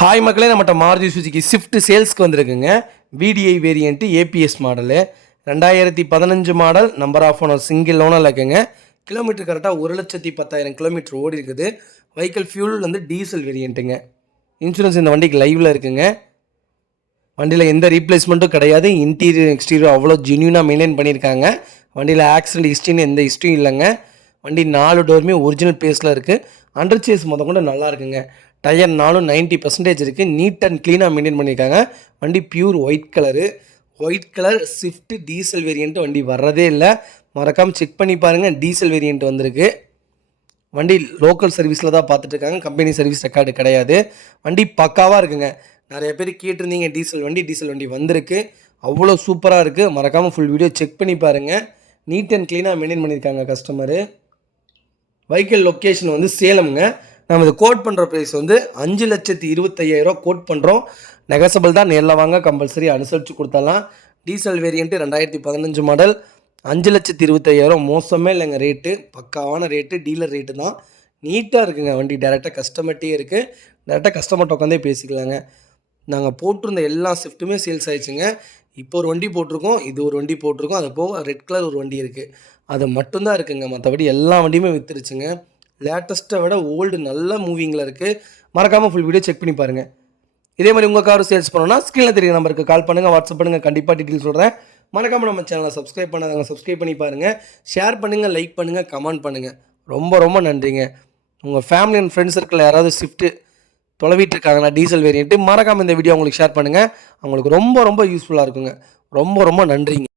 Hi மக்களே, நம்மகிட்ட Maruti Suzuki Swift சேல்ஸ்க்கு வந்திருக்குங்க. VDI variant APS model 2015 model. Number of owner single ஓனரில் இருக்குங்க. கிலோமீட்டர் கரெக்டாக 1,10,000 கிலோமீட்டர் ஓடி இருக்குது. வெஹிக்கிள் ஃபியூல் வந்து டீசல் வேரியண்ட்டுங்க. இன்சூரன்ஸ் இந்த வண்டிக்கு லைவில் இருக்குங்க. வண்டியில் எந்த ரீப்ளேஸ்மெண்ட்டும் கிடையாது. இன்டீரியர் எக்ஸ்டீரியர் அவ்வளோ ஜென்யூனாக மெயின்டைன் பண்ணியிருக்காங்க. வண்டியில் ஆக்சிடென்ட் ஹிஸ்ட்ரின்னு எந்த ஹிஸ்ட்ரியும் இல்லைங்க. வண்டி 4 டோருமே ஒரிஜினல் பேஸில் இருக்குது. அண்டர் சேஸ் கூட நல்லா இருக்குங்க. டயர் 90% இருக்குது. நீட் அண்ட் க்ளீனாக மெயின்டைன் பண்ணியிருக்காங்க. வண்டி pure white colour Swift diesel variant வண்டி வர்றதே இல்லை. மறக்காமல் செக் பண்ணி பாருங்கள். டீசல் வேரியண்ட் வந்திருக்கு. வண்டி லோக்கல் சர்வீஸில் தான் பார்த்துட்ருக்காங்க. கம்பெனி சர்வீஸ் ரெக்கார்டு கிடையாது. வண்டி பக்காவாக இருக்குங்க. நிறைய பேர் கேட்டிருந்தீங்க டீசல் வண்டி வந்திருக்கு. அவ்வளோ சூப்பராக இருக்குது. மறக்காமல் ஃபுல் வீடியோ செக் பண்ணி பாருங்கள். நீட் அண்ட் க்ளீனாக மெயின்டைன் பண்ணியிருக்காங்க கஸ்டமரு. வெஹிக்கிள் லொக்கேஷன் வந்து சேலம்ங்க. நம்ம இது கோட் பண்ணுற ப்ரைஸ் வந்து 5,25,000 கோட் பண்ணுறோம். நெகசபிள் தான். நேரில் வாங்க, கம்பல்சரி அனுசரித்து கொடுத்தலாம். Diesel variant 2015 model. 5,25,000 மோசமே இல்லைங்க. ரேட்டு பக்காவான ரேட்டு, டீலர் ரேட்டு தான். நீட்டாக இருக்குங்க. வண்டி டேரெக்டாக கஸ்டமர்ட்டே இருக்குது. டேரெக்டாக கஸ்டமர்கிட்ட உட்காந்தே பேசிக்கலாங்க. நாங்கள் போட்டிருந்த எல்லா ஷிஃப்ட்டுமே சேல்ஸ் ஆகிடுச்சுங்க. இப்போ ஒரு வண்டி போட்டிருக்கோம், இது ஒரு வண்டி போட்டிருக்கோம். அது போக ரெட் கலர் ஒரு வண்டி இருக்குது. அது மட்டும்தான் இருக்குங்க. மற்றபடி எல்லா வண்டியுமே விற்றுருச்சுங்க. லேட்டஸ்ட்டை விட ஓல்டு நல்ல மூவிங்கில் இருக்குது. மறக்காமல் ஃபுல் வீடியோ செக் பண்ணி பாருங்கள். இதே மாதிரி உங்கள் கார் சேல்ஸ் பண்ணணும்னா ஸ்க்ரீனில் தெரியுற நம்பருக்கு கால் பண்ணுங்கள், வாட்ஸ்அப் பண்ணுங்கள். கண்டிப்பாக டீட்டெயில் சொல்கிறேன். மறக்காமல் நம்ம சேனலை சப்ஸ்கிரைப் பண்ணாதாங்க, சப்ஸ்கிரைப் பண்ணி பாருங்கள். ஷேர் பண்ணுங்கள், லைக் பண்ணுங்கள், கமெண்ட் பண்ணுங்கள். ரொம்ப ரொம்ப நன்றிங்க. உங்கள் ஃபேமிலி அண்ட் ஃப்ரெண்ட்ஸ் சர்க்கிளில் யாராவது ஸ்விஃப்ட்டு தொலைவிட்டு இருக்காங்கன்னா டீசல் வேரியண்ட்டு, மறக்காமல் இந்த வீடியோ அவங்களுக்கு ஷேர் பண்ணுங்கள். அவங்களுக்கு ரொம்ப ரொம்ப யூஸ்ஃபுல்லாக இருக்குங்க. ரொம்ப ரொம்ப நன்றிங்க.